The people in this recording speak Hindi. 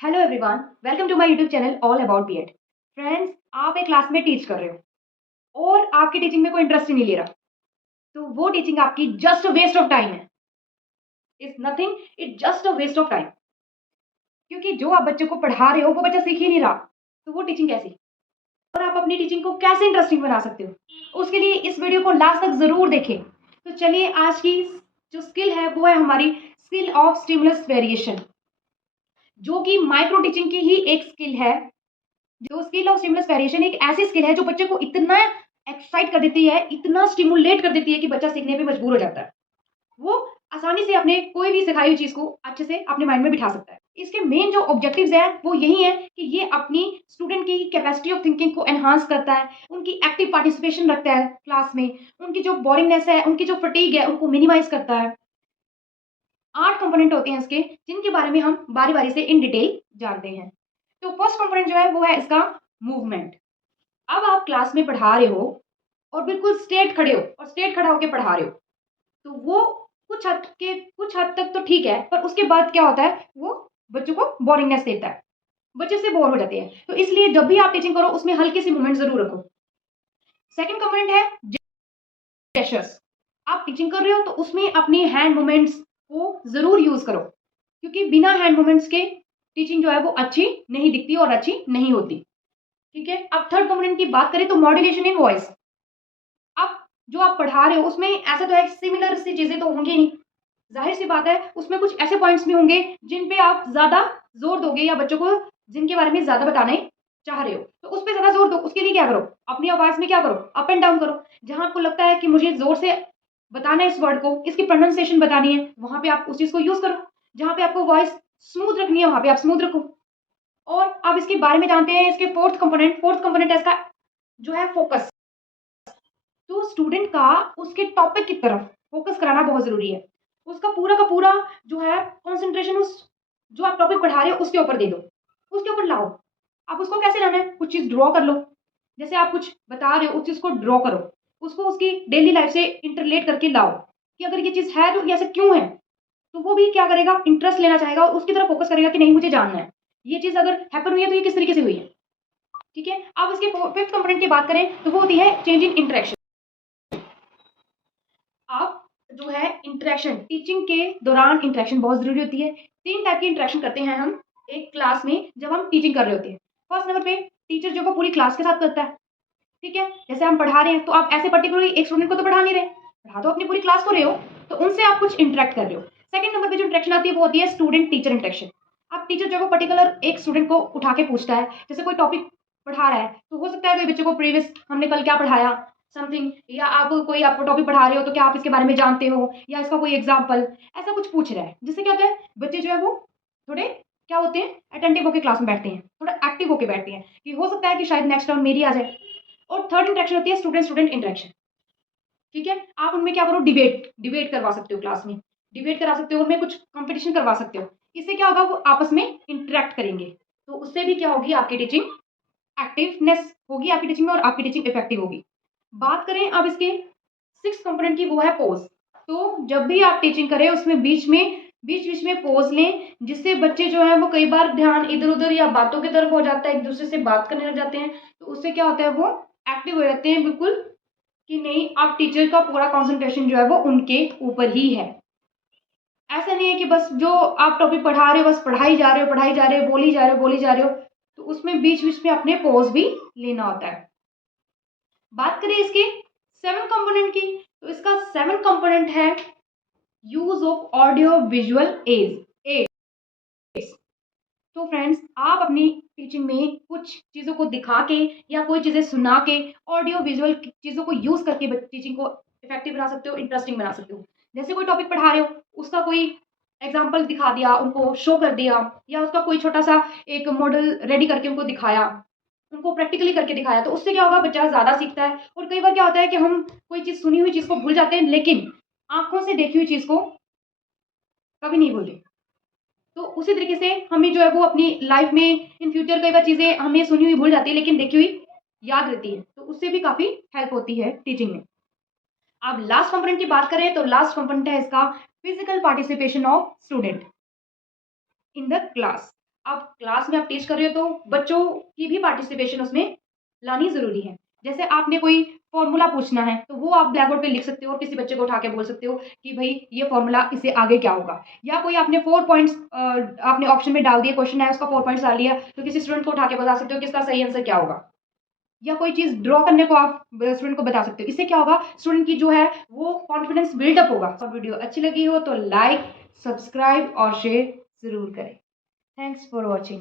Hello everyone, welcome to my YouTube channel all about BEd. Friends, आप एक क्लास में टीच कर रहे हो और आपकी टीचिंग में कोई इंटरेस्ट ही नहीं ले रहा, तो वो टीचिंग आपकी just a waste of time है। It's nothing, it just a waste of time. क्योंकि जो आप बच्चे को पढ़ा रहे हो वो बच्चा सीख ही नहीं रहा, तो वो टीचिंग कैसी? और आप अपनी टीचिंग को कैसे इंटरेस्टिंग बना सकते हो, उसके लिए इस वीडियो को लास्ट तक जरूर देखें। तो चलिए, आज की जो स्किल है वो है हमारी स्किल ऑफ स्टिमुलस वेरिएशन, जो कि माइक्रो टीचिंग की ही एक स्किल है। जो स्किल ऑफ स्टिमुलस वेरिएशन एक ऐसी स्किल है जो बच्चे को इतना एक्साइट कर देती है, इतना स्टिमुलेट कर देती है कि बच्चा सीखने पे मजबूर हो जाता है। वो आसानी से अपने कोई भी सिखाई हुई चीज को अच्छे से अपने माइंड में बिठा सकता है। इसके मेन जो ऑब्जेक्टिव्स हैं वो यही है कि ये अपनी स्टूडेंट की कैपेसिटी ऑफ थिंकिंग को एनहांस करता है, उनकी एक्टिव पार्टिसिपेशन रखता है क्लास में, उनकी जो बोरिंगनेस है, उनकी जो फटीग है, उनको मिनिमाइज करता है। 8 कंपोनेंट होते हैं इसके, जिनके बारे में हम बारी बारी से इन डिटेल जानते हैं। तो फर्स्ट कंपोनेंट जो है वो है इसका मूवमेंट। अब आप क्लास में पढ़ा रहे हो और बिल्कुल स्ट्रेट खड़े हो और स्ट्रेट खड़ा होकर पढ़ा रहे हो, तो वो कुछ हद तक तो ठीक है, पर उसके बाद क्या होता है, वो बच्चों को बोरिंगनेस देता है, बच्चे से बोर हो जाते हैं। तो इसलिए जब भी आप टीचिंग करो उसमें हल्की सी मूवमेंट जरूर रखो। सेकंड कंपोनेंट है जेस्चर्स। आप टीचिंग कर रहे हो तो उसमें अपनी हैंड मूवमेंट्स को जरूर यूज करो, क्योंकि बिना हैंड मूवमेंट्स के टीचिंग जो है वो अच्छी नहीं दिखती और अच्छी नहीं होती। ठीक है, अब थर्ड कंपोनेंट की बात करें तो मॉड्यूलेशन इन वॉइस। अब जो आप पढ़ा रहे हो उसमें ऐसा तो है, सिमिलर सी चीजें तो होंगी नहीं, जाहिर सी बात है, उसमें कुछ ऐसे पॉइंट्स भी होंगे जिन पे आप ज्यादा जोर दोगे या बच्चों को जिनके बारे में ज्यादा बताने चाह रहे हो, तो उस पर ज्यादा जोर दो। उसके लिए क्या करो, अपनी आवाज में क्या करो, अप एंड डाउन करो। जहां आपको लगता है कि मुझे जोर से बताना है इस वर्ड को, इसकी प्रोनाउंसिएशन बतानी है, वहां पे आप उस चीज को यूज करो। जहां पे आपको वॉइस स्मूथ रखनी है वहां पे आप स्मूथ रखो। और अब इसके बारे में जानते हैं, इसके फोर्थ कंपोनेंट है इसका, जो है फोकस। तो स्टूडेंट का उसके टॉपिक की तरफ फोकस कराना बहुत जरूरी है। उसका पूरा का पूरा जो है कंसंट्रेशन उस जो आप टॉपिक पढ़ा रहे हो उसके ऊपर दे दो, उसके ऊपर लाओ। आप उसको कैसे लाना है, कुछ चीज ड्रॉ कर लो। जैसे आप कुछ बता रहे हो उस चीज को ड्रॉ करो, उसको उसकी डेली लाइफ से इंटरलेट करके लाओ कि अगर ये चीज है तो ये ऐसा क्यों है। तो वो भी क्या करेगा, इंटरेस्ट लेना चाहेगा और उसकी तरफ फोकस करेगा कि नहीं मुझे जानना है, ये चीज अगर हैपन हुई है तो ये किस तरीके से हुई है। ठीक है, अब इसके फिफ्थ कंपोनेंट की बात करें तो वो होती है चेंज इन इंटरेक्शन। आप जो है इंटरेक्शन, टीचिंग के दौरान इंटरेक्शन बहुत जरूरी होती है। 3 टाइप की इंटरेक्शन करते हैं हम एक क्लास में जब हम टीचिंग कर रहे होते हैं। फर्स्ट नंबर पे टीचर जो को पूरी क्लास के साथ करता है। ठीक है, जैसे हम पढ़ा रहे हैं तो आप ऐसे पर्टिकुलरली एक स्टूडेंट को तो पढ़ा नहीं रहे, पढ़ा तो अपनी पूरी क्लास को रहे हो, तो उनसे आप कुछ इंटरेक्ट कर रहे हो। सेकंड नंबर पे जो इंटरेक्शन आती है वो होती है स्टूडेंट टीचर इंटरेक्शन। आप टीचर जो पर्टिकुलर एक स्टूडेंट को उठा के पूछता है, जैसे कोई टॉपिक पढ़ा रहा है तो हो सकता है कोई बच्चे को प्रीवियस हमने कल क्या पढ़ाया समथिंग, या आप कोई आप टॉपिक पढ़ा रहे हो तो क्या आप इसके बारे में जानते हो, या इसका कोई एग्जाम्पल, ऐसा कुछ पूछ रहा है। जिससे क्या होता है, बच्चे जो है वो थोड़े क्या होते हैं, अटेंटिव होकर क्लास में बैठते हैं, थोड़ा एक्टिव होकर बैठते हैं कि हो सकता है कि शायद नेक्स्ट टर्न मेरी आ जाए। और थर्ड इंटरेक्शन होती है स्टूडेंट स्टूडेंट इंटरेक्शन। ठीक है, आप उनमें क्या करो, डिबेट डिबेट करवा सकते हो, क्लास में डिबेट करा सकते हो, उनमें कुछ कंपटीशन करवा सकते हो। इससे क्या होगा, वो आपस में इंटरेक्ट करेंगे, तो उससे भी क्या होगी, आपकी टीचिंग एक्टिवनेस होगी आपकी टीचिंग में और आपकी टीचिंग इफेक्टिव होगी। बात करें अब इसके सिक्स कंपोनेंट की, वो है पोज। तो जब भी आप टीचिंग करें उसमें बीच बीच में पोज लें, जिससे बच्चे जो है वो कई बार ध्यान इधर उधर या बातों की तरफ हो जाता है, एक दूसरे से बात करने लग जाते हैं, तो उससे क्या होता है, वो एक्टिव हो जाते हैं बिल्कुल कि नहीं, आप टीचर का पूरा कंसंट्रेशन जो है वो उनके ऊपर ही है। ऐसा नहीं है कि बस जो आप टॉपिक पढ़ा रहे हो बस पढ़ाई जा रहे हो पढ़ाई जा रहे हो, बोली जा रहे हो, तो उसमें बीच बीच में अपने पॉज भी लेना होता है। बात करें इसके सेवन कंपोनेंट की, तो इसका सेवन कंपोनेंट है use of audio visual aids. तो फ्रेंड्स, आप अपनी टीचिंग में कुछ चीज़ों को दिखा के या कोई चीज़ें सुना के ऑडियो विजुअल चीज़ों को यूज़ करके टीचिंग को इफेक्टिव बना सकते हो, इंटरेस्टिंग बना सकते हो। जैसे कोई टॉपिक पढ़ा रहे हो, उसका कोई एग्जाम्पल दिखा दिया, उनको शो कर दिया, या उसका कोई छोटा सा एक मॉडल रेडी करके उनको दिखाया, उनको प्रैक्टिकली करके दिखाया, तो उससे क्या होगा, बच्चा ज़्यादा सीखता है। और कई बार क्या होता है कि हम कोई चीज़ सुनी हुई चीज़ को भूल जाते हैं, लेकिन आंखों से देखी हुई चीज़ को कभी नहीं भूलते। तो उसी तरीके से हमें जो है वो अपनी लाइफ में इन फ्यूचर कई बार चीजें हमें सुनी हुई भूल जाती है, लेकिन देखी हुई याद रहती है, तो उससे भी काफी हेल्प होती है टीचिंग में। अब लास्ट कंपोनेंट की बात करें तो लास्ट कंपोनेंट है इसका physical participation of student in the class. अब क्लास में आप टीच कर रहे हो तो बच्चों की भी पार्टिसिपेशन उसमें लानी ज़रूरी है। जैसे आपने कोई फ़ॉर्मूला पूछना है, तो वो आप ब्लैक बोर्ड पे लिख सकते हो और किसी बच्चे को उठा के बोल सकते हो कि भई ये फ़ॉर्मूला इससे आगे क्या होगा? या कोई आपने 4 पॉइंट्स आपने ऑप्शन में डाल दिए, क्वेश्चन है उसका 4 पॉइंट्स डाल लिया, तो किसी स्टूडेंट को उठा के बता सकते हो कि इसका सही आंसर क्या होगा? या कोई चीज़ ड्रॉ करने को आप स्टूडेंट को बता सकते हो। इससे क्या होगा, स्टूडेंट की जो है वो कॉन्फिडेंस बिल्डअप होगा। और वीडियो अच्छी लगी हो तो लाइक, सब्सक्राइब और शेयर ज़रूर करें। Thanks for watching.